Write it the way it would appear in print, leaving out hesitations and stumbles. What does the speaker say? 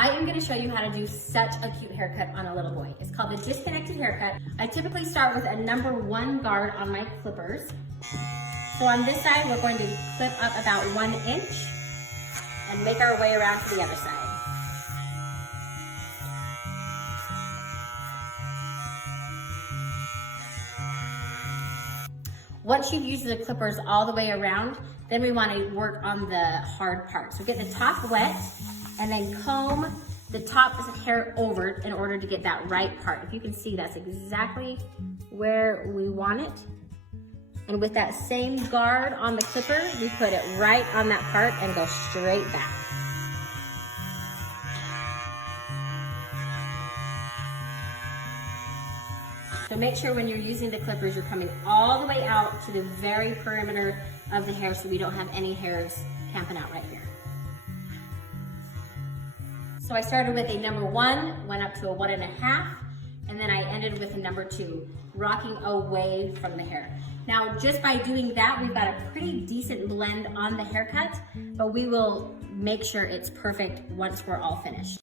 I am gonna show you how to do such a cute haircut on a little boy. It's called the disconnected haircut. I typically start with a number 1 guard on my clippers. So on this side, we're going to clip up about 1 inch and make our way around to the other side. Once you've used the clippers all the way around, then we want to work on the hard part. So get the top wet and then comb the top hair over in order to get that right part. If you can see, that's exactly where we want it. And with that same guard on the clipper, we put it right on that part and go straight back. So make sure when you're using the clippers, you're coming all the way out to the very perimeter of the hair so we don't have any hairs camping out right here. So I started with a number 1, went up to a 1.5, and then I ended with a number 2, rocking away from the hair. Now, just by doing that, we've got a pretty decent blend on the haircut, but we will make sure it's perfect once we're all finished.